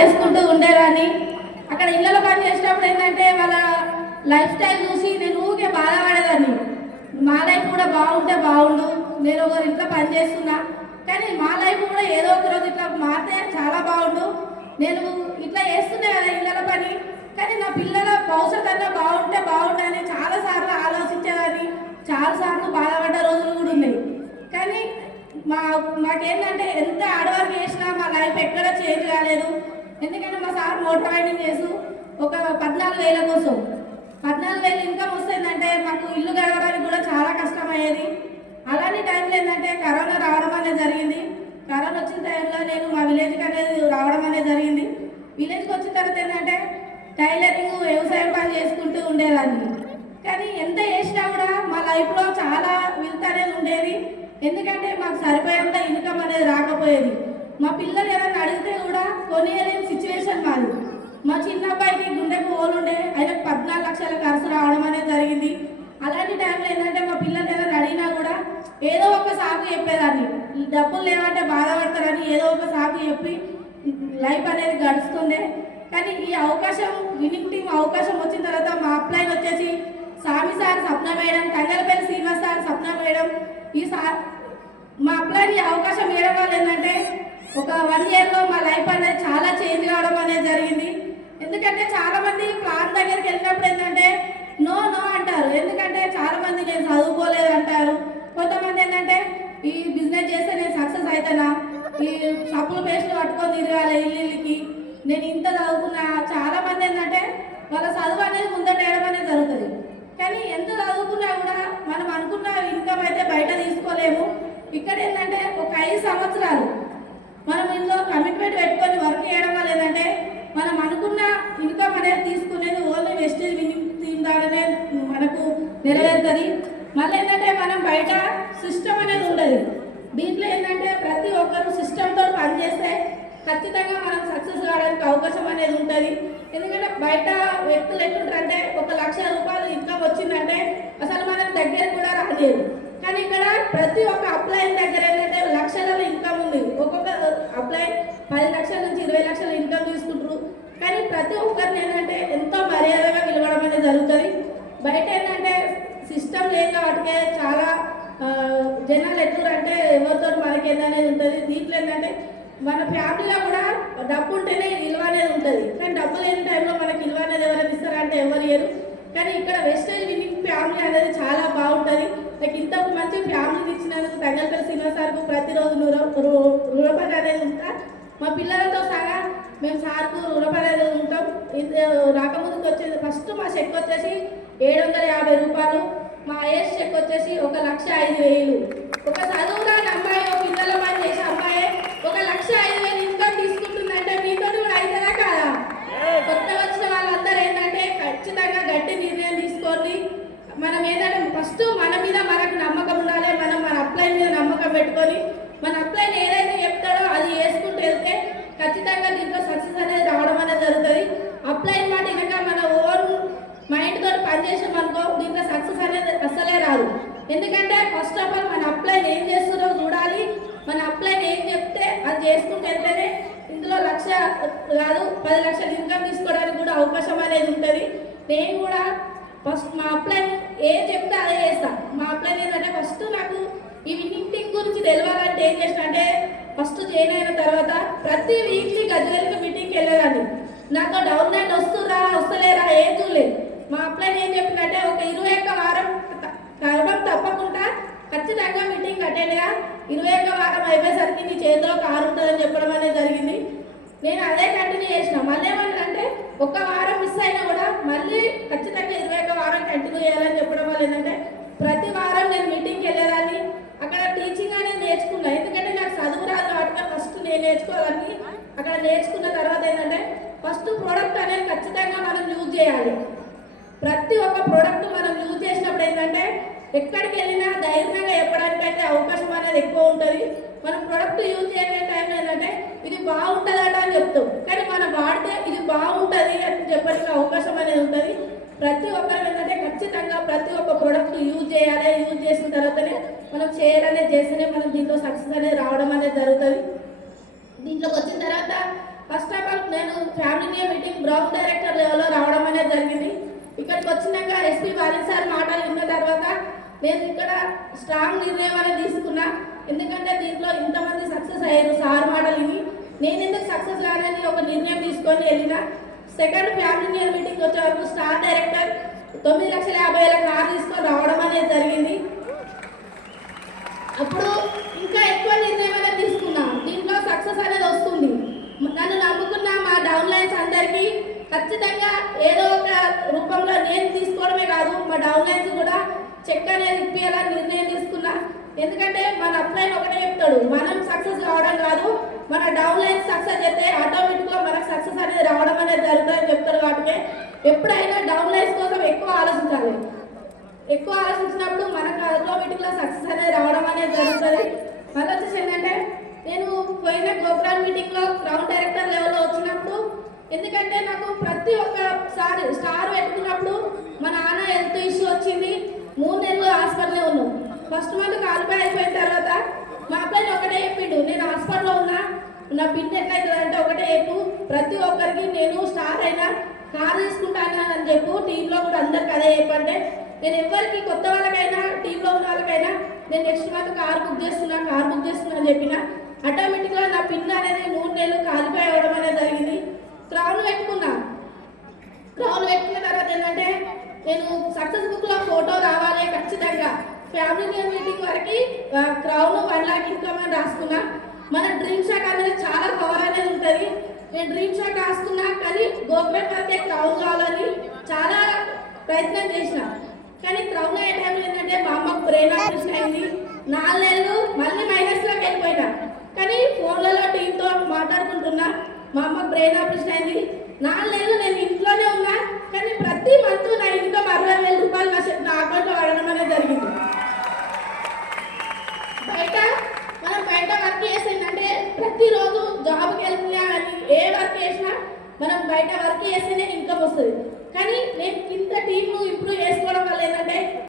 చేసుకుంటూ ఉండేదాన్ని. అక్కడ ఇళ్ళలో పని చేసేటప్పుడు ఏంటంటే వాళ్ళ లైఫ్ స్టైల్ చూసి నేను ఊరికే బాధపడేదాన్ని. మా లైఫ్ కూడా బాగుంటే బాగుండు, నేను ఒకరి ఇంట్లో పని చేస్తున్నా, కానీ మా లైఫ్ కూడా ఏదో ఒక రోజు ఇట్లా మారితే చాలా బాగుండు, నేను ఇట్లా చేస్తున్నా కదా ఇళ్ళ పని, కానీ నా పిల్లల భవిష్యత్తు అన్నా బాగుంటే బాగుండని చాలాసార్లు ఆలోచించేదాన్ని. చాలాసార్లు బాధపడ్డ రోజులు కూడా ఉన్నాయి. కానీ మాకేంటంటే ఎంత హార్డ్ వర్క్ చేసినా మా లైఫ్ ఎక్కడ చేంజ్ కాలేదు. ఎందుకంటే మా సార్ మోటార్ రైడింగ్ చేసి ఒక 14,000 కోసం 14,000 ఇన్కమ్ వస్తుందంటే మాకు ఇల్లు గడవడానికి కూడా చాలా కష్టమయ్యేది. అలాంటి టైంలో ఏంటంటే కరోనా రావడం అనేది జరిగింది. కరోనా వచ్చిన టైంలో నేను మా విలేజ్కి అనేది రావడం అనేది జరిగింది. విలేజ్కి వచ్చిన తర్వాత ఏంటంటే టైలరింగ్, వ్యవసాయం పని చేసుకుంటూ ఉండేదాన్ని. కానీ ఎంత చేసినా కూడా మా లైఫ్లో చాలా వెల్త్ అనేది ఉండేది. ఎందుకంటే మాకు సరిపోయేంత ఇన్కమ్ అనేది రాకపోయేది. మా పిల్లలు ఏదైనా అడిగితే కూడా కొనియలేని సిచ్యువేషన్ మాది. మా చిన్న అబ్బాయికి గుండెకు ఓలుండే, ఆయనకు 14 లక్షల ఖర్చు రావడం అనేది జరిగింది. అలాంటి టైంలో ఏంటంటే మా పిల్లలు ఏదైనా అడిగినా కూడా ఏదో ఒక సాకు చెప్పేదాన్ని. డబ్బులు లేవంటే బాధపడతారని ఏదో ఒక సాకు చెప్పి లైఫ్ అనేది గడుస్తుండే. కానీ ఈ అవకాశం, విన్నింగ్ టీం అవకాశం వచ్చిన తర్వాత మా అప్లైన్ వచ్చేసి Swami sir, Sapna madam, Tangalapalli Srinivas sir, Sapna madam, ఈ సార్ మా అప్లైన్ ఈ అవకాశం ఇవ్వడం వల్ల ఏంటంటే ఒక 1 ఇయర్లో మా లైఫ్ అనేది చాలా చేంజ్ కావడం అనేది జరిగింది. ఎందుకంటే చాలామంది ప్లాన్ దగ్గరికి వెళ్ళినప్పుడు ఏంటంటే నో అంటారు. ఎందుకంటే చాలామంది నేను చదువుకోలేదు అంటారు. కొంతమంది ఏంటంటే ఈ బిజినెస్ చేస్తే నేను సక్సెస్ అవుతానా, ఈ సప్పులు పేస్ట్లు పట్టుకొని తిరగాలి ఇల్లుకి, నేను ఇంత చదువుకున్నా. చాలామంది ఏంటంటే వాళ్ళ చదువు అనేది ముందటేయడం అనేది జరుగుతుంది. కానీ ఎంత చదువుకున్నా కూడా మనం అనుకున్న ఇన్కమ్ అయితే బయట తీసుకోలేము. ఇక్కడ ఏంటంటే ఒక 5 సంవత్సరాలు మనం ఇందులో కమిట్మెంట్ పెట్టుకొని వర్క్ చేయడం వల్ల ఏంటంటే మనం అనుకున్న ఇన్కమ్ అనేది తీసుకునేది ఓన్లీ వెస్టేజ్ విన్నింగ్ టీమ్ ద్వారానే మనకు నెరవేరుతుంది. మళ్ళీ ఏంటంటే మనం బయట సిస్టమ్ అనేది ఉండదు. దీంట్లో ఏంటంటే ప్రతి ఒక్కరు సిస్టమ్తో పనిచేస్తే ఖచ్చితంగా మనం సక్సెస్ కావడానికి అవకాశం అనేది ఉంటుంది. ఎందుకంటే బయట వ్యక్తులు ఎట్లుంటారంటే 1,00,000 రూపాయలు ఇన్కమ్ వచ్చిందంటే అసలు మనం దగ్గర కూడా రాలేదు. కానీ ఇక్కడ ప్రతి ఒక్క అప్లైన్ దగ్గర ఏంటంటే లక్షలలో ఇన్కమ్ ఉంది. ఒక్కొక్క అప్లైన్ 10 లక్షల నుంచి 20 లక్షల ఇన్కమ్ తీసుకుంటారు. కానీ ప్రతి ఒక్కరిని ఏంటంటే ఎంతో మర్యాదగా పిలవడం అనేది జరుగుతుంది. బయట ఏంటంటే సిస్టమ్ లేని వాటికే చాలా జనాలు ఎట్లుంటే ఎవరితో మనకి ఏంటనేది ఉంటుంది. దీంట్లో ఏంటంటే మన ఫ్యామిలీలో కూడా డబ్బు ఉంటేనే విలువ అనేది ఉంటుంది. కానీ డబ్బు లేని టైంలో మనకి విలువ అనేది ఎవరైనా ఇస్తారంటే ఎవరు లేరు. కానీ ఇక్కడ వెస్టర్న్ విన్నింగ్ ఫ్యామిలీ అనేది చాలా బాగుంటుంది. నాకు ఇంత మంచి ఫ్యామిలీని ఇచ్చినందుకు తంగలపల్లి శ్రీనివాస్ సార్కు ప్రతిరోజు రుణపడి అనేది ఉంటా. మా పిల్లలతో సహా మేము సార్కు రుణపడి అనేది ఉంటాం. రాకముందుకు వచ్చేది ఫస్ట్ మా చెక్ వచ్చేసి 750 రూపాయలు, మా ఐఎస్ చెక్ వచ్చేసి 1,05,000. ఒక చదువురాని అమ్మాయి, ఒక పిల్లల పని చేసే అమ్మాయి 1,05,000 ఇన్కమ్ తీసుకుంటుందంటే మీతో కూడా అవుతుందా కాదా? కొత్తగా వచ్చిన వాళ్ళందరూ ఏంటంటే ఖచ్చితంగా గట్టి నిర్ణయం తీసుకోండి. మనం ఏంటంటే ఫస్ట్ మన మీద మనకు నమ్మకం ఉండాలి. మనం మన అప్లైన్ మీద నమ్మకం పెట్టుకొని మన అప్లైన్ ఏదైతే చెప్తాడో అది వేసుకుంటూ వెళ్తే ఖచ్చితంగా దీంట్లో సక్సెస్ అనేది రావడం అనేది జరుగుతుంది. అప్లైన్ మాట కనుక మన ఓన్ మైండ్ తోటి పనిచేసామనుకో దీంట్లో సక్సెస్ అనేది అస్సలే రాదు. ఎందుకంటే ఫస్ట్ ఆఫ్ ఆల్ మన అప్లైన్ ఏం చేస్తుందో చూడాలి. మన అప్లైన్ ఏం చెప్తే అది చేసుకుంటూ వెళ్తేనే ఇందులో 1,00,000 కాదు 10 లక్షల ఇన్కమ్ తీసుకోవడానికి కూడా అవకాశం అనేది ఉంటుంది. నేను కూడా ఫస్ట్ మా అప్లైన్ ఏం చెప్తే అదే చేస్తాను. మా అప్లైన్ ఏంటంటే ఫస్ట్ నాకు ఈ విన్నింగ్ టీమ్ గురించి తెలియాలంటే ఏం చేసిన అంటే ఫస్ట్ జాయిన్ అయిన తర్వాత ప్రతి వీక్లీ గజ్వేల్కి మీటింగ్కి వెళ్ళేదాన్ని. నాతో డౌన్ లైన్ వస్తలేరా ఏం చూడలేదు. మా అప్లైన్ ఏం చెప్పినట్టే ఒక 21 వారం తప్పకుండా ఖచ్చితంగా మీటింగ్ అటెండ్గా 21 వారం అయిపోయేసరికి నీ చేతిలో కారు ఉంటుందని చెప్పడం అనేది జరిగింది. నేను అదే కంటిన్యూ చేసిన. మళ్ళీ ఏమంటారంటే 1 వారం మిస్ అయినా కూడా మళ్ళీ ఖచ్చితంగా 21 వారం కంటిన్యూ చేయాలని చెప్పడం వల్ల ఏంటంటే ప్రతి వారం నేను మీటింగ్కి వెళ్ళేదాన్ని. అక్కడ టీచింగ్ అనేది నేర్చుకున్నాను. ఎందుకంటే నాకు చదువు రాదు కాబట్టి ఫస్ట్ నేను నేర్చుకోవాలని అక్కడ నేర్చుకున్న తర్వాత ఏంటంటే ఫస్ట్ ప్రోడక్ట్ అనేది ఖచ్చితంగా మనం యూజ్ చేయాలి. ప్రతి ఒక్క ప్రోడక్ట్ మనం యూజ్ చేసినప్పుడు ఏంటంటే ఎక్కడికి వెళ్ళినా ధైర్యంగా చెప్పడానికైతే అవకాశం అనేది ఎక్కువ ఉంటుంది. మనం ప్రోడక్ట్ యూజ్ చేయని టైంలో ఏంటంటే ఇది బాగుంటుందట అని చెప్తాం, కానీ మనం వాడితే ఇది బాగుంటుంది అని చెప్పడానికి అవకాశం అనేది ఉంటుంది. ప్రతి ఒక్కరు ఏంటంటే ఖచ్చితంగా ప్రతి ఒక్క ప్రోడక్ట్ యూజ్ చేయాలి. యూజ్ చేసిన తర్వాతనే మనం చేయాలనేది చేస్తేనే మనం దీంట్లో సక్సెస్ అనేది రావడం అనేది జరుగుతుంది. దీంట్లోకి వచ్చిన తర్వాత ఫస్ట్ ఆఫ్ ఆల్ నేను బ్రౌన్ డైరెక్టర్ లెవెల్లో రావడం అనేది జరిగింది. ఇక్కడికి వచ్చినాక ఎస్పీ బాలి సార్ మాటలు విన్న తర్వాత నేను ఇక్కడ స్ట్రాంగ్ నిర్ణయం అనేది తీసుకున్నా. ఎందుకంటే దీంట్లో ఇంతమంది సక్సెస్ అయ్యారు సార్ మాటలు విని, నేను ఎందుకు సక్సెస్ కాదని ఒక నిర్ణయం తీసుకొని వెళ్ళిన. సెకండ్ ఫ్యామిలీ ఇయర్ మీటింగ్ వచ్చే వరకు స్టార్ డైరెక్టర్ 9,50,000 కార్ తీసుకొని రావడం అనేది జరిగింది. అప్పుడు ఇంకా ఎక్కువ నిర్ణయం అనేది తీసుకున్నా. దీంట్లో సక్సెస్ అనేది వస్తుంది. నన్ను నమ్ముకున్న మా డౌన్ లైన్స్ అందరికీ ఖచ్చితంగా ఏదో ఒక రూపంలో నేను తీసుకోవడమే కాదు, మా డౌన్ లైన్స్ కూడా చెక్ అనేది ఇప్పియాలా నిర్ణయం తీసుకున్నా. ఎందుకంటే మన అప్లైన్ ఒకటే చెప్తాడు, మనం సక్సెస్ కావడం కాదు, మన డౌన్ లైన్ సక్సెస్ అయితే ఆటోమేటిక్గా మనకు సక్సెస్ అనేది రావడం అనేది జరుగుతుందని చెప్తాడు. కాబట్టి ఎప్పుడైనా డౌన్ లైన్స్ కోసం ఎక్కువ ఆలోచించాలి. ఎక్కువ ఆలోచించినప్పుడు మనకు ఆటోమేటిక్గా సక్సెస్ అనేది రావడం అనేది జరుగుతుంది. మళ్ళీ వచ్చేసి ఏంటంటే నేను పోయిన గోపురాన్ మీటింగ్లో గ్రౌండ్ డైరెక్టర్ లెవెల్లో వచ్చినప్పుడు, ఎందుకంటే నాకు ప్రతి ఒక్కసారి స్టార్ పెట్టుకున్నప్పుడు మా నాన్న హెల్త్ ఇష్యూ వచ్చింది. 3 నెలలు హాస్పిటల్లో ఉన్నాం. ఫస్ట్ మంత్ కాలిపోయి అయిపోయిన తర్వాత మా అబ్బాయిని ఒకటే చెప్పిండు, నేను హాస్పిటల్లో ఉన్నా, నా బిడ్డ ఎట్లయితుంది అంటే ఒకటే చెప్పు, ప్రతి ఒక్కరికి నేను స్టార్ అయినా కారు తీసుకుంటాను అని చెప్పు, టీంలో కూడా అందరికి అదే చెప్పంటే, నేను ఎవరికి కొత్త వాళ్ళకైనా టీంలో ఉన్న వాళ్ళకైనా నేను నెక్స్ట్ మంత్ కారు బుక్ చేస్తున్నా అని చెప్పిన. ఆటోమేటిక్గా నా పిన్ అనేది 3 నెలలు కాలిపోయి అవ్వడం అనేది జరిగింది. క్రౌన్ పెట్టుకున్న తర్వాత ఏంటంటే నేను సక్సెస్ బుక్లో ఫోటో రావాలి ఖచ్చితంగా. ఫ్యామిలీ ఇయర్ మీటింగ్ వరకు క్రౌన్ 1 లాక్ ఇన్కమ్ అని రాసుకున్నా. మన డ్రీమ్ షాట్ అనేది చాలా పవర్ అనేది ఉంటుంది. నేను డ్రీమ్ షాట్ రాసుకున్నా, కానీ గోపురం వరకే క్రౌన్ కావాలని చాలా ప్రయత్నం చేసిన. కానీ క్రౌన్ అయ్యే టైంలో ఏంటంటే మా అమ్మకు బ్రెయిన్ ఆపరేషన్ అయింది. 4 నెలలు మళ్ళీ మైనస్లోకి వెళ్ళిపోయినా. కానీ ఫోన్లలో టీంతో మాట్లాడుకుంటున్నా, మా అమ్మకు బ్రెయిన్ ఆపరేషన్ అయింది. 4 నెలలు నేను ఇంట్లోనే ఉన్నా, కానీ ప్రతి మంత్ నా ఇన్కమ్ 60,000 రూపాయలు నా అకౌంట్లో వాడడం అనేది జరిగింది. బయట వర్క్ చేసిందంటే ప్రతిరోజు జాబ్కి వెళ్తున్నా కానీ ఏ వర్క్ చేసినా మనం బయట వర్క్ చేస్తేనే ఇన్కమ్ వస్తుంది. కానీ నేను ఇంత టీంను ఇప్పుడు వేసుకోవడం వల్ల ఏంటంటే